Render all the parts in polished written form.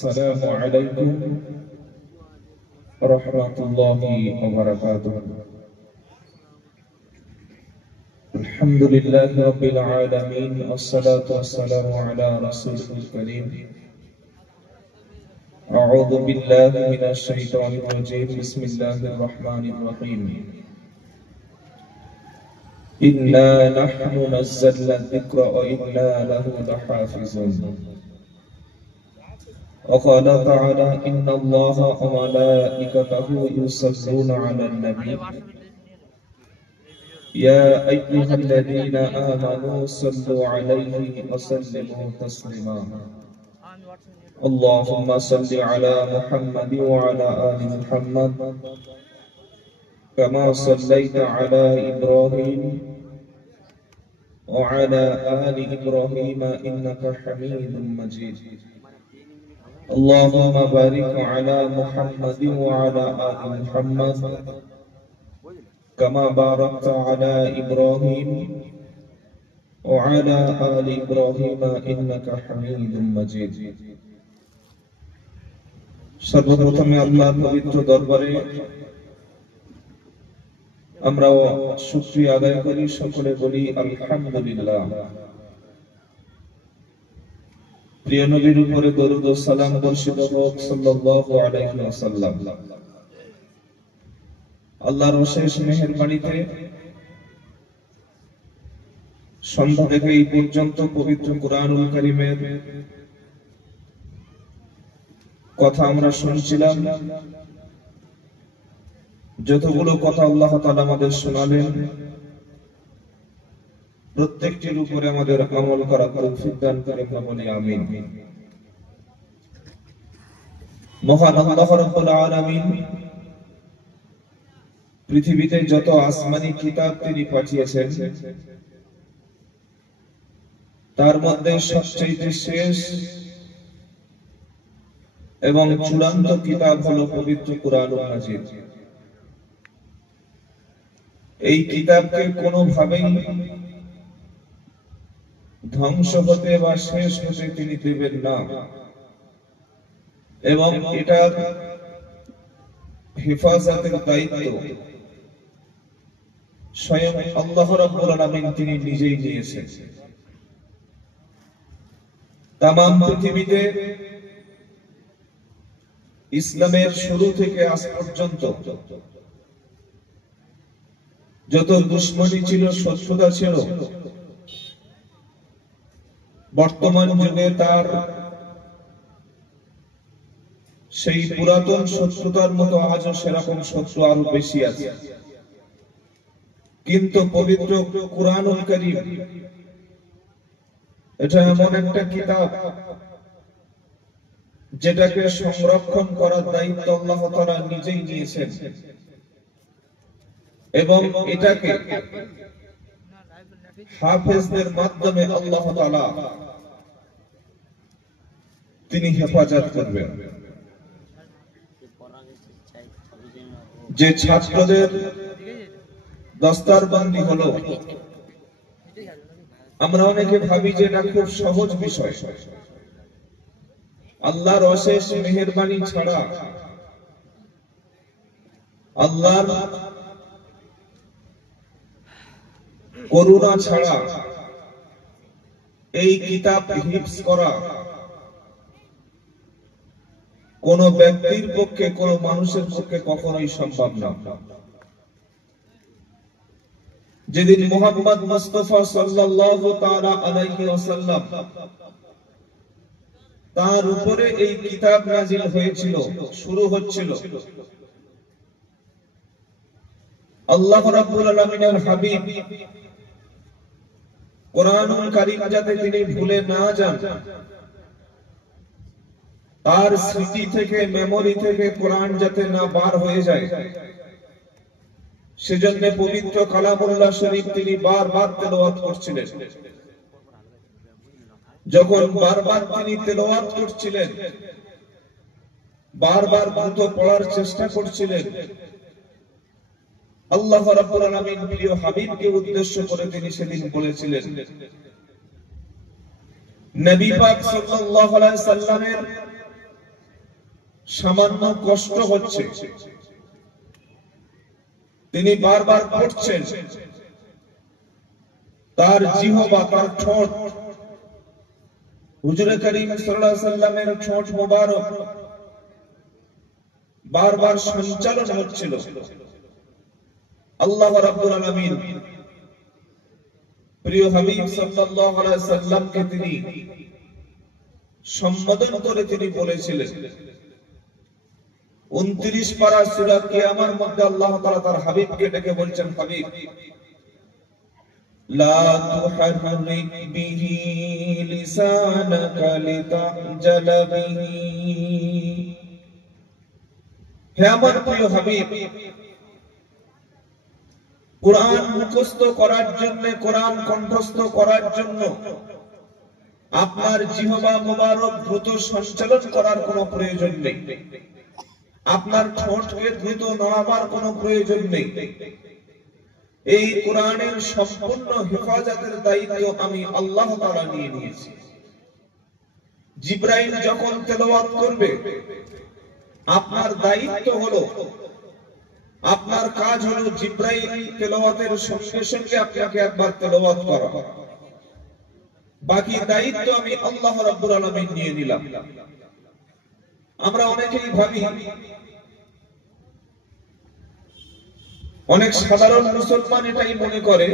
السلام عليكم ورحمة الله وبركاته. الحمد لله رب العالمين والصلاة والسلام على رسوله الكريم. أعوذ بالله من الشيطان الرجيم. بسم الله الرحمن الرحيم. إنا نحن نزلنا الذكر وإنا له لحافظون. وقال تعالى إن الله وملائكته يصلون على النبي يا أيها الذين آمنوا صلوا عليه وسلموا تسليما. اللهم صل على محمد وعلى آل محمد كما صليت على إبراهيم وعلى آل إبراهيم إنك حميد مجيد. اللهم بارك على محمد وعلى آل محمد كما باركت على إبراهيم وعلى آل إبراهيم إنك حميد مجيد. সর্বপ্রথমে আল্লাহর পবিত্র দরবারে আমরা শুকরিয়া আদায় করি, সকলে বলি আলহামদুলিল্লাহ। প্রিয় নবীর উপরে দরুদ ও সালাম বর্ষিত হোক সাল্লাল্লাহু আলাইহি ওয়াসাল্লাম। আল্লাহর অশেষ মেহেরবানিতে সন্ধ্যা থেকে এই পর্যন্ত পবিত্র কুরআনুল কারীমের কথা আমরা শুনছিলাম। যতগুলো কথা আল্লাহ তাআলা আমাদের শোনালেন, প্রত্যেকটির উপরে আমাদের আমল করার তৌফিক দান করেন, আমরা বলি আমিন। মহান আল্লাহ রাব্বুল আলামিন পৃথিবীতে যত আসমানি কিতাব তিনি পাঠিয়েছেন, তার মধ্যে সবচেয়ে শেষ এবং চূড়ান্ত কিতাব হলো পবিত্র কুরআনুল মাজিদ। এই কিতাবকে কোনোভাবেই ধ্বংস হতে বা শেষ হতে তিনি দেবেন না, এবং এটার হেফাজতের দায়িত্ব স্বয়ং আল্লাহ রাব্বুল আলামিন তিনি নিজেই নিয়েছেন। তামাম পৃথিবীতে ইসলামের শুরু থেকে আজ পর্যন্ত যত দুশমনি ছিল, শত্রুতা ছিল, বর্তমান যুগে তার সেই পুরাতন শত্রুতার মতো আজও সেরকম শত্রু আরো বেশি আছে। কিন্তু পবিত্র কুরআনুল কারীম এটা এমন একটা কিতাব যেটাকে সংরক্ষণ করার দায়িত্ব আল্লাহ তাআলা নিজেই নিয়েছেন, এবং এটাকে হাফেজদের মাধ্যমে আল্লাহ তাআলা তিনি হেফাজত করবেন। যে ছাত্রদের দস্তারবন্দি হলো, আমরা অনেকে ভাবি যে এটা খুব সহজ বিষয়। আল্লাহর অশেষ মেহেরবানি ছাড়া, আল্লাহর করুণা ছাড়া এই কিতাব হিফজ করা কোন ব্যক্তির পক্ষে, কোন মানুষের পক্ষে কখনোই সম্ভব না। যেদিন মুহাম্মদ মুস্তাফা সাল্লাল্লাহু তাআলা আলাইহি ওয়াসাল্লাম তার উপরে এই কিতাব নাযিল হয়েছিল, শুরু হচ্ছিল, আল্লাহ রাব্বুল আলামিনের হাবিব কুরআনুল কারীম যাতে তিনি ভুলে না যান, তার স্মৃতি থেকে, মেমোরি থেকে কোরআন যাতে না বার হয়ে যায়, সেজন্য পবিত্র কালামুল্লাহ শরীফ তিনি বারবার তেলাওয়াত করছিলেন। যখন বারবার তিনি তেলাওয়াত করছিলেন, বারবার দ্রুত পড়ার চেষ্টা করছিলেন, আল্লাহ রাব্বুল আলামিন প্রিয় হাবিবকে উদ্দেশ্য করে তিনি সেদিন বলেছিলেন, নবী পাক সাল্লাল্লাহু আলাইহি সাল্লামের সামান্য কষ্ট হচ্ছে, তিনি বারবার পড়ছেন, তার জিহবা, তার ঠোঁট, হুজুর করিম সাল্লাল্লাহু আলাইহি সাল্লামের ঠোঁট মোবারক বারবার সঞ্চালন হচ্ছিল। আল্লাহ রাব্বুল আলামিন প্রিয় হাবিব সাল্লাল্লাহু আলাইহি সাল্লামকে তিনি সম্বোধন করে তিনি বলেছিলেন, 29 পারা সূরা কিয়ামার মধ্যে আল্লাহ তাআলা তার হাবিবকে ডেকে বলছেন, হাবিব লা তুহাররিক বিহি লিসানাকা লিতাজালা বিহি। হে আমার প্রিয় হাবিব, কুরআন মুখস্থ করার জন্য, কুরআন কণ্ঠস্থ করার জন্য আপনার জিহবা মোবারক দ্রুত সঞ্চালন করার কোনো প্রয়োজন নেই, আপনার ঠোঁটকে দ্রুত নড়াবার কোনো প্রয়োজন নেই। এই কোরআনের সম্পূর্ণ হেফাজতের দায়িত্ব আমি আল্লাহ তাআলা নিয়ে নিয়েছি। জিবরাইল যখন তেলাওয়াত করবে, আপনার দায়িত্ব হলো, আপনার কাজ হলো জিবরাইল তেলাওয়াতের সঙ্গে সঙ্গে আপনাকে একবার তেলাওয়াত করা। বাকি দায়িত্ব আমি আল্লাহ রাব্বুল আলামিন নিয়ে নিলাম। আমরা অনেকেই ভাবি, অনেক সাধারণ মুসলমান এটাই মনে করে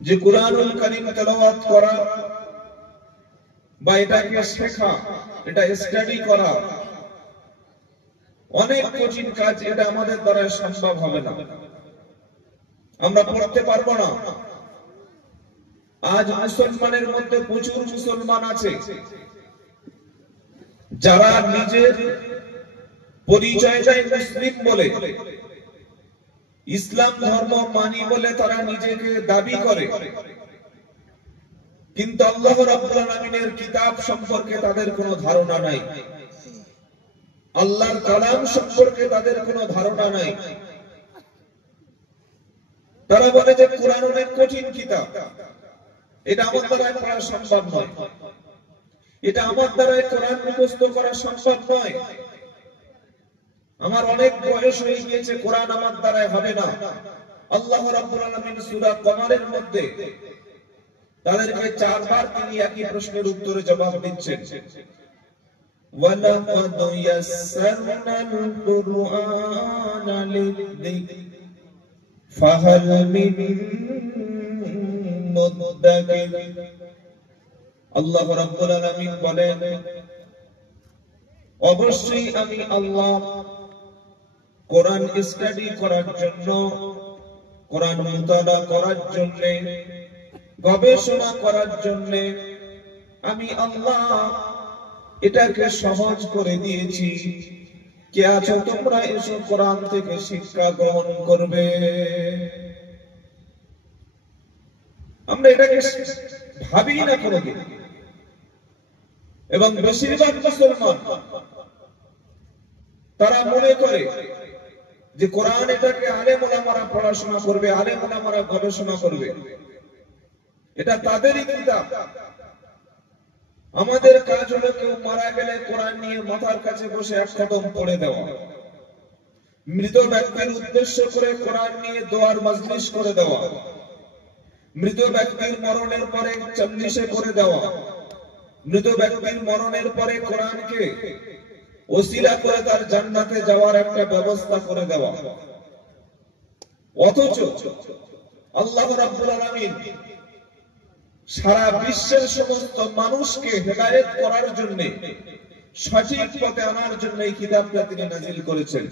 যে কুরআনুল কারীম তেলাওয়াত করা বা এটাকে শেখা, এটা স্টাডি করা অনেক কঠিন কাজ, এটা আমাদের দ্বারা সম্ভব হবে না, আমরা পড়তে পারবো না। আজ মুসলমানের মধ্যে প্রচুর মুসলমান আছে যারা নিজের পরিচয় দেয় মুসলিম বলে, ইসলাম ধর্ম মানি বলে তারা নিজেকে দাবি করে, কিন্তু আল্লাহ রাব্বুল আলামিনের কিতাব সম্পর্কে তাদের কোনো ধারণা নাই, আল্লাহর কালাম সম্পর্কে তাদের কোনো ধারণা নাই। তারা বলে যে কোরআন অনেক কঠিন কিতাব, এটা আমার দ্বারা পড়া সম্ভব নয়, এটা আমার দ্বারা কোরআন মুখস্থ করা সম্ভব নয়, আমার অনেক বয়স হয়ে গিয়েছে, কোরআন আমার দ্বারা হবে না। আল্লাহ রাব্বুল আলামিন সূরা কমারের মধ্যে তাদেরকে 4 বার তিনি একই প্রশ্নের উত্তরে জবাব দিচ্ছেন, ওয়ালাকাদ ইয়াসসারনাল কুরআনা লিযিকর ফাহাল মিন মুদ্দাকির। আল্লাহ রাব্বুল আলামিন বলেন, অবশ্যই আমি আল্লাহ কোরআন স্টাডি করার জন্য, কোরআন মুতালা করার জন্য, গবেষণা করার জন্য আমি আল্লাহ এটাকে সহজ করে দিয়েছি। কে আছো তোমরা, এসো কোরআন থেকে শিক্ষা গ্রহণ করবে। আমরা এটাকে ভাবি না কোনোদিন, এবং বেশিরভাগ মুসলমান তারা মনে করে যে কোরআন এটাকে আলেম ওলামারা পড়াশোনা করবে, আলেম ওলামারা গবেষণা করবে, এটা তাদেরই কিতাব। আমাদের কাজ হলো কেউ মারা গেলে কোরআন নিয়ে মাথার কাছে বসে এক খতম পড়ে দেওয়া, মৃত ব্যক্তির উদ্দেশ্য করে কোরআন নিয়ে দোয়ার মজলিস করে দেওয়া, মৃত ব্যক্তির মরণের পরে 40-এ করে দেওয়া, মৃত ব্যক্তির মরণের পরে কোরআনকে ওসিলা করে তার জান্নাতে যাওয়ার একটা ব্যবস্থা করে দেওয়া। অথচ আল্লাহ রাব্বুল আলামিন সারা বিশ্বের সমস্ত মানুষকে হেদায়েত করার জন্য, সঠিক পথে আনার জন্য এই কিতাবটা তিনি নাযিল করেছেন।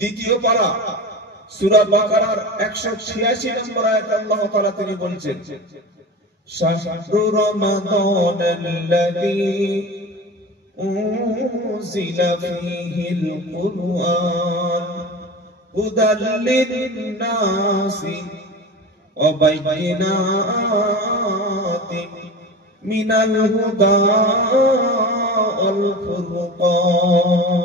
দ্বিতীয় পারা সূরা বাকারার 186 নম্বর আয়াতে আল্লাহ তাআলা তিনি বলেছেন, শাহরু রমাদানাল্লাযী উনজিলা ফীহিল কুরআন হুদাল লিন-নাসি ওয়া বাইয়িনাতিন মিনাল হুদা ওয়াল ফুরকান।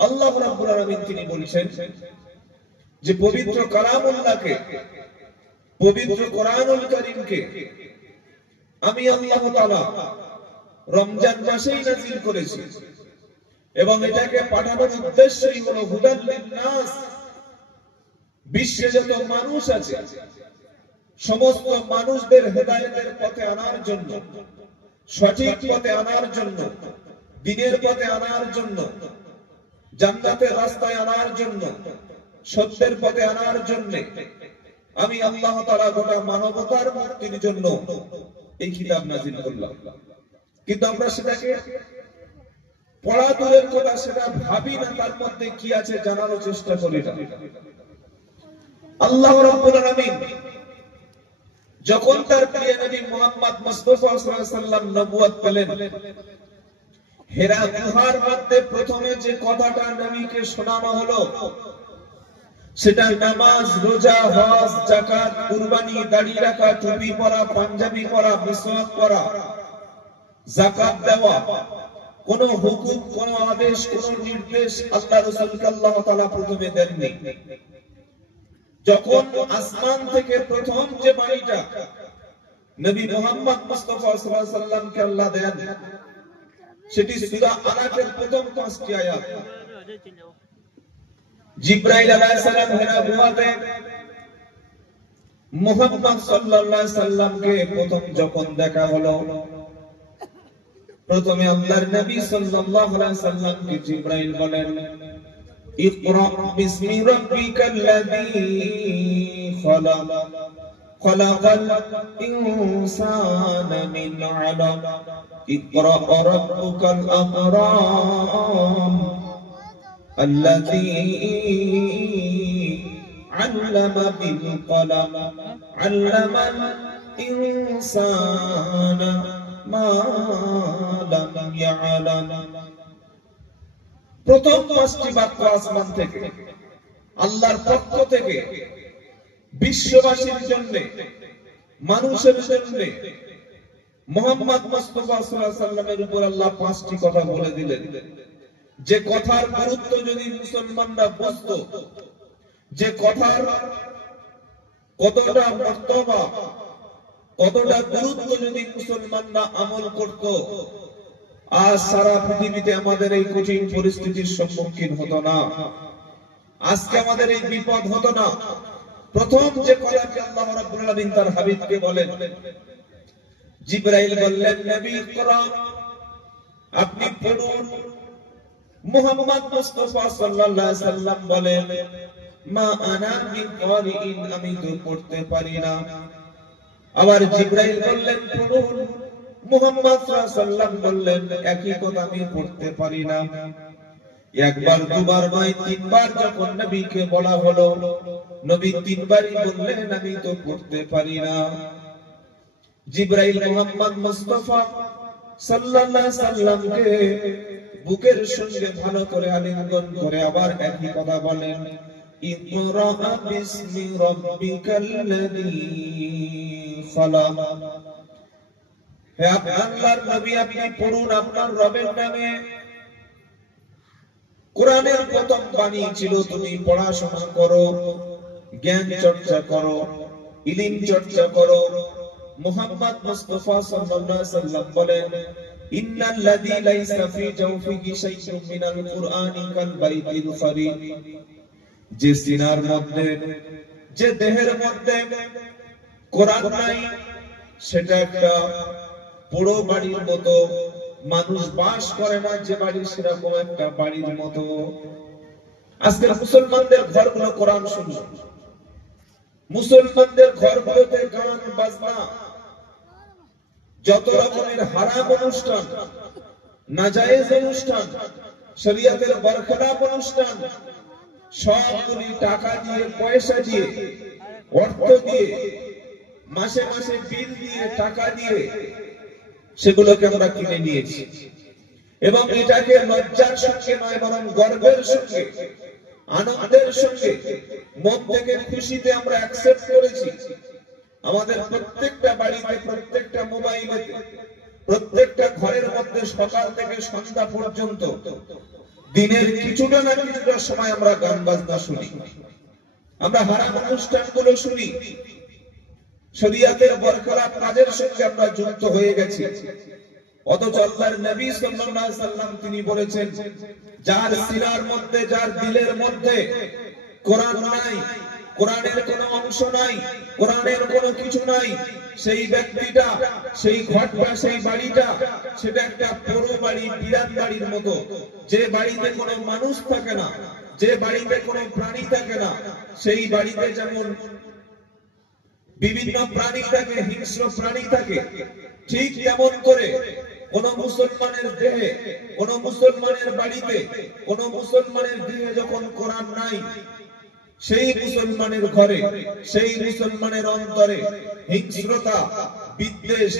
আল্লাহ রাব্বুল আলামিন তিনি বলেছেন যে পবিত্র কালামুল্লাহকে, পবিত্র কোরআনুল কারীমকে আমি আল্লাহ তাআলা রমজান মাসেই নাযিল করেছি এবং এটাকে পাঠানোর উদ্দেশ্যই হলো হুদাল লিন-নাস, বিশ্বে যত মানুষ আছে সমস্ত মানুষদের হেদায়েতের পথে আনার জন্য, সঠিক পথে আনার জন্য, দ্বীনের পথে আনার জন্য, জান্নাতের রাস্তায় আনার জন্য, সত্যের পথে আনার জন্য আমি আল্লাহ তাআলা গোটা মানবতার মুক্তির জন্য এই কিতাব নাযিল করলাম। কিন্তু আমরা সেটাকে পড়া দূরের কথা, সেটা ভাবি না, তার মধ্যে কি আছে জানারও চেষ্টা করি না। আল্লাহ রাব্বুল আলামিন যখন তার প্রিয় নবী মুহাম্মদ মুস্তাফা সাল্লাল্লাহু আলাইহি ওয়াসাল্লাম নবুয়ত পেলেন, হেরা গুহার মধ্যে প্রথমে যে কথাটা নবীকে শোনানো হলো সেটা নামাজ, রোজা, হজ, যাকাত, কুরবানি, দাড়ি রাখা, টুপি পরা, পাঞ্জাবি পরা, মিসওয়াক করা, যাকাত দেওয়া। কোন হুকুম, কোন আদেশ, কোন নির্দেশ আল্লাহ রাসূলকে আল্লাহ তাআলা প্রথমে দেননি। যখন আসমান থেকে প্রথম যে বাণীটা নবী মুহাম্মদ মুস্তাফা সাল্লাল্লাহু আলাইহি ওয়াসাল্লামকে আল্লাহ দেন, সেটি সূরা আলাকের প্রথম 5টি আয়াত। জিবরাইল আলাইহিস সালাম হেরা গুহাতে মুহাম্মদ সাল্লাল্লাহু আলাইহি ওয়াসাল্লামকে প্রথম যখন দেখা হলো, প্রথমে আল্লাহর নবী সাল্লাল্লাহু আলাইহি ওয়াসাল্লামকে জিবরাইল বলেন, ইকরা বিসমি রাব্বিকাল্লাযী খলাক, খলাকাল ইনসানা মিন আলাক, ইকরা রাব্বুকাল আকরাম الذي علم بالقلم علم الإنسان ما لم يعلم। প্রথম 5টি বাক্য আসমান থেকে আল্লাহর পক্ষ থেকে বিশ্ববাসীর জন্য, মানুষের জন্য মুহাম্মদ মুস্তাফা সাল্লাল্লাহু আলাইহি ওয়াসাল্লামের উপর আল্লাহ 5টি কথা বলে দিলেন। যে কথার গুরুত্ব যদি মুসলমানরা বুঝতো, যে কথার কতটা মর্তবা, কতটা গুরুত্ব যদি মুসলমানরা আমল করত, আজ সারা পৃথিবীতে আমাদের এই কঠিন পরিস্থিতির সম্মুখীন হতো না, আজকে আমাদের এই বিপদ হতো না। প্রথম যে কথাটি আল্লাহ রাব্বুল আলামিন তার হাবিবকে বলেন, জিবরাইল বললেন, নবী ইকরা, আপনি পড়ুন। মুহাম্মদ মুস্তাফা সাল্লাল্লাহু আলাইহি ওয়াসাল্লাম বলেন, মা আনা বিকারিইন, আমি তো পড়তে পারি না। আবার জিবরাইল বললেন, পড়ুন। মুহাম্মদ সাল্লাল্লাহু আলাইহি ওয়াসাল্লাম বললেন, একই কথা, আমি পড়তে পারি না। একবার, দুবার নয়, 3বার যখন নবীকে বলা হলো, নবী 3বারই বললেন, আমি তো পড়তে পারি না। জিবরাইল মুহাম্মদ মুস্তাফা সাল্লাল্লাহু আলাইহি ওয়াসাল্লামকে বুকের সঙ্গে ভালো করে আলিঙ্গন করে আবার একই কথা বলেন, ইকরা বিসমি রাব্বিকাল্লাযী খলাক, হে আল্লাহর নবী, আপনি পড়ুন আপনার রবের নামে। কোরআনের প্রথম বাণী ছিল, তুমি পড়াশোনা করো, জ্ঞান চর্চা করো, ইলম চর্চা করো। মুহাম্মদ মুস্তাফা সাল্লাল্লাহু আলাইহি ওয়াসাল্লাম বলেন, ইন্নাল্লাযী লাইসা ফি জাওফিহি শাইউন মিনাল কুরআনি কাল বাইতিল খারীব, যে সিনার মধ্যে, যে দেহের মধ্যে কোরআন নাই, সেটা একটা পুরো বাড়ির মতো। মানুষ বাস করে না যে বাড়ি, সেরকম একটা বাড়ির মতো। আজকে মুসলমানদের ঘরগুলো কোরআন শূন্য, মুসলমানদের ঘরগুলোতে গান বাজনা, যত রকমের হারাম অনুষ্ঠান, নাজায়েজ অনুষ্ঠান, শরীয়তের বরখলাফ অনুষ্ঠান, সবগুলি টাকা দিয়ে, পয়সা দিয়ে, অর্থ দিয়ে, মাসে মাসে বিল দিয়ে, টাকা দিয়ে সেগুলোকে আমরা কিনে নিয়েছি। এবং এটাকে লজ্জার সঙ্গে নয়, বরং গর্বের সঙ্গে, আনন্দের সঙ্গে, মন থেকে খুশিতে আমরা অ্যাকসেপ্ট করেছি। আমাদের প্রত্যেকটা বাড়িতে, প্রত্যেকটা মোবাইলে, প্রত্যেকটা ঘরের মধ্যে সকাল থেকে সন্ধ্যা পর্যন্ত দিনের কিছুটা না কিছুটা সময় আমরা গান বাজনা শুনি, আমরা হারাম অনুষ্ঠানগুলো শুনি, শরীয়তের বরখলাফ কাজের সঙ্গে আমরা যুক্ত হয়ে গেছি। অথচ আল্লাহর নবী সাল্লাল্লাহু আলাইহি সাল্লাম তিনি বলেছেন, যার সিনার মধ্যে, যার দিলের মধ্যে কোরআন নাই, কোরআনের কোনো অংশ নাই, কোরআনের কোনো কিছু নাই, সেই ব্যক্তিটা, সেই ঘরটা, সেই বাড়িটা, সেটা একটা পুরো বাড়ি, বিরাট বাড়ির মতো। যে বাড়িতে কোনো মানুষ থাকে না, যে বাড়িতে কোনো প্রাণী থাকে না, সেই বাড়িতে যেমন বিভিন্ন প্রাণী থাকে, হিংস্র প্রাণী থাকে, ঠিক তেমন করে কোন মুসলমানের দেহে, কোন মুসলমানের বাড়িতে, কোন মুসলমানের দেহে যখন কোরআন নাই, সেই মুসলমানের ঘরে, সেই মুসলমানের অন্তরে হিংস্রতা, বিদ্বেষ,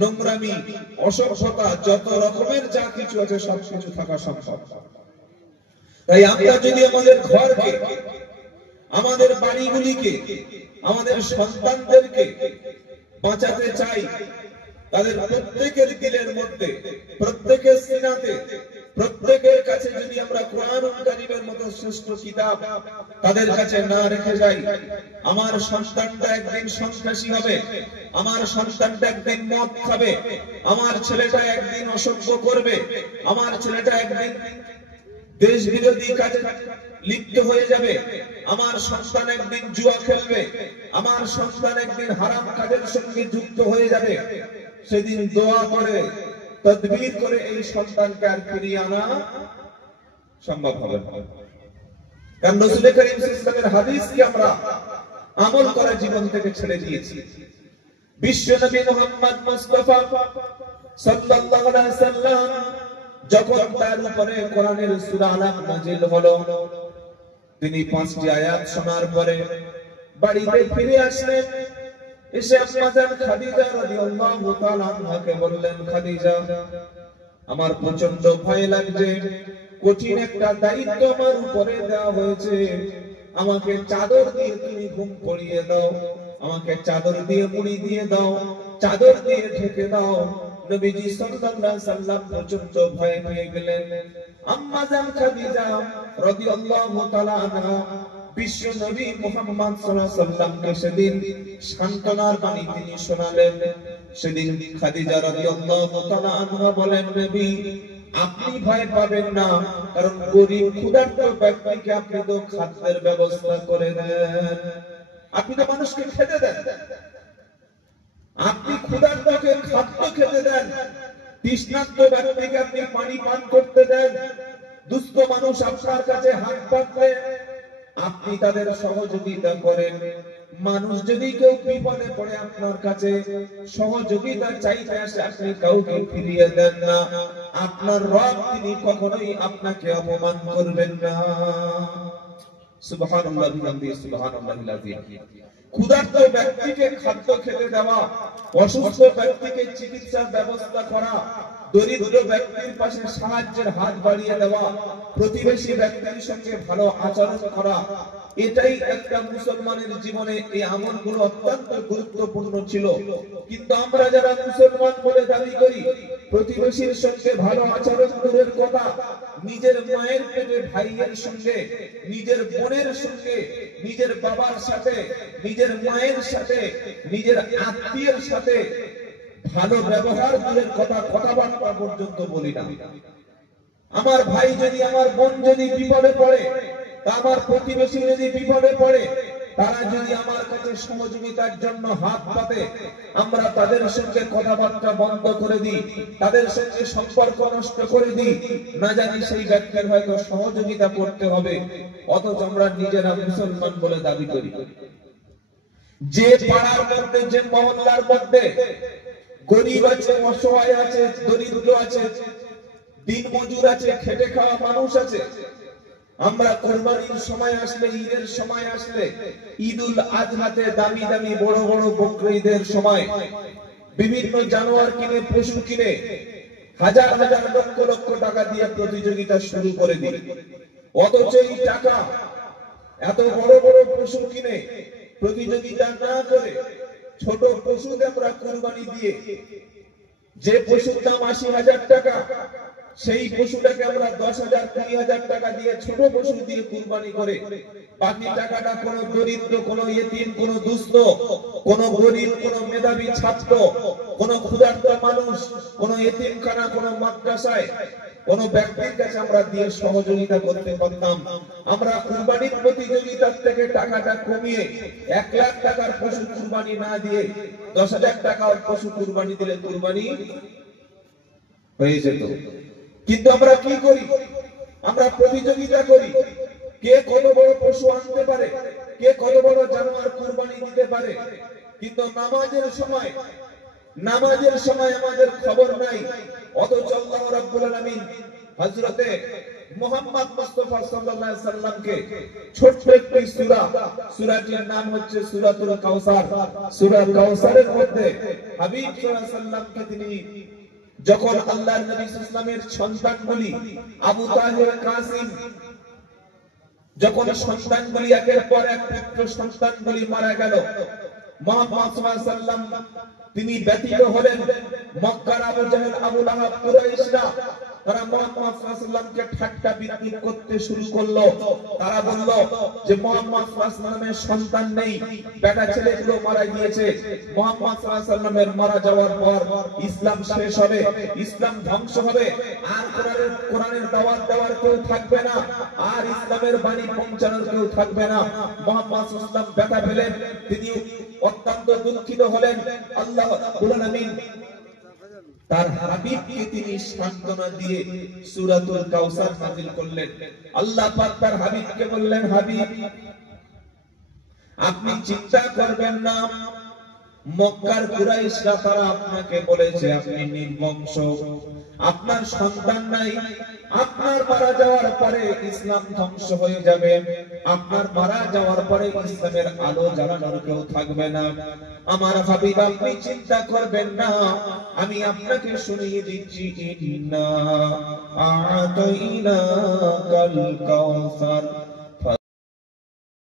নোংরামি, অসভ্যতা, যত রকমের যা কিছু আছে সবকিছু থাকা সম্ভব। তাই আমরা যদি আমাদের ঘরকে, আমাদের বাড়িগুলিকে, আমাদের সন্তানদেরকে বাঁচাতে চাই, তাদের প্রত্যেকের দিলের মধ্যে, প্রত্যেকের সিনাতে, প্রত্যেকের কাছে যদি আমরা কোরআনুল কারীমের মতো শ্রেষ্ঠ কিতাব তাদের কাছে না রেখে যাই, আমার সন্তানটা একদিন সন্ত্রাসী হবে, আমার সন্তানটা একদিন মদ খাবে, আমার ছেলেটা একদিন অসভ্য করবে, আমার ছেলেটা একদিন দেশ বিরোধী কাজে লিপ্ত হয়ে যাবে, আমার সন্তান একদিন জুয়া খেলবে, আমার সন্তান একদিন হারাম কাজের সঙ্গে যুক্ত হয়ে যাবে, সেদিন দোয়া করে, তদবির করে এই সন্তানকে আর ফিরিয়ে আনা সম্ভব হবে না। কারণ রাসূল করিম সাল্লাল্লাহু আলাইহি ওয়াসাল্লামের হাদিসকে আমরা আমল করে জীবন থেকে ছেড়ে দিয়েছি। বিশ্ব নবী মুহাম্মদ মুস্তাফা সাল্লাল্লাহু আলাইহি ওয়াসাল্লাম যখন তার উপরে কোরআনের সূরা আলাক নাযিল হলো, তিনি 5টি আয়াত শোনার পরে বাড়িতে ফিরে আসলেন। এসে আম্মাজান খাদিজা রাদিয়াল্লাহু তাআলা আনহাকে বললেন, খাদিজা, আমার প্রচন্ড ভয় লাগছে, কঠিন একটা দায়িত্ব আমার উপরে দেওয়া হয়েছে, আমাকে চাদর দিয়ে তুমি ঘুম পড়িয়ে দাও, আমাকে চাদর দিয়ে মুড়ি দিয়ে দাও, চাদর দিয়ে ঢেকে দাও। নবীজি সাল্লাল্লাহু আলাইহি ওয়াসাল্লাম প্রচন্ড ভয় পেয়ে গেলেন। আম্মাজান খাদিজা রাদিয়াল্লাহু তাআলা আনহা বিশ্ব নবী মুহাম্মদ সাল্লাল্লাহু আলাইহি ওয়াসাল্লামকে সেদিন সান্ত্বনার বাণী তিনি শোনালেন। সেদিন খাদিজা রাদিয়াল্লাহু তাআলা আনহা বলেন, নবী, আপনি ভয় পাবেন না, কারণ গরীব ক্ষুধার্ত ব্যক্তিকে আপনি তো খাদ্যের ব্যবস্থা করে দেন, আপনি তো মানুষকে খেতে দেন, আপনি ক্ষুধার্তকে খাদ্য খেতে দেন, তৃষ্ণার্ত ব্যক্তিকে আপনি পানি পান করতে দেন, দুস্থ মানুষ আপনার কাছে হাত পাতলে আপনি তাদের সহযোগিতা করেন। মানুষ যদি কেউ বিপদে পড়ে আপনার কাছে সহযোগিতা চাইতে আসে, আপনি কাউকে ফিরিয়ে দেন না, আপনার রব তিনি কখনোই আপনাকে অপমান করবেন না। সুবহানাল্লাহ বিহামদিহি সুবহানাল্লাহিল আযীম। ক্ষুধার্ত ব্যক্তিকে খাদ্য খেতে দেওয়া, অসুস্থ ব্যক্তিকে চিকিৎসার ব্যবস্থা করা, দরিদ্র ব্যক্তির পাশে সাহায্যের হাত বাড়িয়ে দেওয়া, প্রতিবেশী ব্যক্তির সঙ্গে ভালো আচরণ করা, এটাই একটা মুসলমানের জীবনে এই আমলগুলো অত্যন্ত গুরুত্বপূর্ণ ছিল। কিন্তু আমরা যারা মুসলমান বলে দাবি করি, প্রতিবেশীর সঙ্গে ভালো আচরণ দূরের কথা, নিজের মায়ের পেটে ভাইয়ের সঙ্গে, নিজের বোনের সঙ্গে, নিজের বাবার সাথে, নিজের মায়ের সাথে, নিজের আত্মীয়ের সাথে ভালো ব্যবহার দূরের কথা, কথাবার্তা পর্যন্ত বলি না। আমার ভাই যদি, আমার বোন যদি বিপদে পড়ে, তা আমার প্রতিবেশী যদি বিপদে পড়ে, তারা যদি আমার কাছে সহযোগিতার জন্য হাত পাতে, আমরা তাদের সঙ্গে কথাবার্তা বন্ধ করে দিই, তাদের সঙ্গে সম্পর্ক নষ্ট করে দিই, না জানি সেই ব্যক্তির হয়তো সহযোগিতা করতে হবে, অথচ আমরা নিজেরা মুসলমান বলে দাবি করি। যে পাড়ার মধ্যে, যে মহল্লার মধ্যে গরিব আছে, অসহায় আছে, দরিদ্র আছে, দিনমজুর আছে, খেটে খাওয়া মানুষ আছে, আমরা কুরবানির সময় আসলে, ঈদের সময় আসলে, ঈদুল আজহাতে দামি দামি বড় বড় বকরি ঈদের সময় বিভিন্ন জানোয়ার কিনে, পশু কিনে, হাজার হাজার লক্ষ লক্ষ টাকা দিয়ে প্রতিযোগিতা শুরু করে দিই। অথচ এই টাকা এত বড় বড় পশু কিনে প্রতিযোগিতা না করে ছোট পশুকে আমরা কুরবানি দিয়ে, যে পশুর দাম ৮০,০০০ টাকা, সেই পশুটাকে আমরা 10,000 20,000 টাকা দিয়ে ছোট পশু দিয়ে কুরবানি করে বাকি টাকাটা কোনো দরিদ্র, কোনো ইতিম, কোনো দুস্থ, কোনো গরিব, কোনো মেধাবী ছাত্র, কোনো ক্ষুধার্ত মানুষ, কোনো ইতিমখানা, কোনো মাদ্রাসায়, কোন ব্যক্তির কাছে আমরা দিয়ে সহযোগিতা করতে পারতাম। আমরা কুরবানির প্রতিযোগিতার থেকে টাকাটা কমিয়ে 1 লাখ টাকার পশু কুরবানি না দিয়ে 10,000 টাকার পশু কুরবানি দিলে কুরবানি হয়ে যেত। কিন্তু আমরা কি করি? আমরা প্রতিযোগিতা করি, কে কত বড় পশু আনতে পারে, কে কত বড় জানোয়ার কুরবানি দিতে পারে। কিন্তু নামাজের সময় আমাদের খবর নাই। অথচ আল্লাহ রাব্বুল আলামিন হযরতে মুহাম্মদ মুস্তাফা সাল্লাল্লাহু আলাইহি সাল্লামকে ছোট্ট একটি সূরাটির নাম হচ্ছে সূরাতুল কাউসার। সূরা কাউসারের মধ্যে হাবিব সাল্লাল্লাহু আলাইহি সাল্লামকে তিনি যখন আল্লাহর নবী সাল্লাল্লাহু আলাইহি সাল্লামের সন্তানগুলি আবু তাহের, কাসিম, যখন সন্তানগুলি একের পর এক পুত্র সন্তানগুলি মারা গেল, মুহাম্মদ সাল্লাল্লাহু আলাইহি সাল্লাম তিনি ব্যতীত হলেন। মক্কার আবু জাহেল, আবু লাহাব, কুরাইশরা তারা মুহাম্মদ সাল্লাল্লাহু আলাইহি সাল্লামকে ঠাট্টা বিদ্রুপ করতে শুরু করলো। তারা বলল যে মুহাম্মদ সাল্লাল্লাহু আলাইহি সাল্লামের সন্তান নেই, বেটা ছেলেগুলো মারা গিয়েছে। মুহাম্মদ সাল্লাল্লাহু আলাইহি সাল্লামের মারা যাওয়ার পর ইসলাম শেষ হবে, ইসলাম ধ্বংস হবে, আর কোরআনের দাওয়াত দেওয়ার কেউ থাকবে না, আর ইসলামের বাণী পৌঁছানোর কেউ থাকবে না। মুহাম্মদ সাল্লাল্লাহু আলাইহি সাল্লাম ব্যথা পেলেন, তিনি অত্যন্ত দুঃখিত হলেন। আল্লাহ রাব্বুল আলামিন তার হাবিবকে তিনি সান্ত্বনা দিয়ে সূরাতুল কাউসার নাযিল করলেন। আল্লাহ পাক তার হাবিবকে বললেন, হাবিব আপনি চিন্তা করবেন না, মক্কার কুরাইশরা তারা আপনাকে বলেছে আপনি নির্বংশ, আপনার সন্তান নাই, আপনার মারা যাওয়ার পরে ইসলাম ধ্বংস হয়ে যাবে, আপনার মারা যাওয়ার পরে ইসলামের আলো জ্বালানোর কেউ থাকবে না। আমার হাবিব আপনি চিন্তা করবেন না, আমি আপনাকে শুনিয়ে দিচ্ছি, ইন্না আ'তাইনাকাল কাউসার,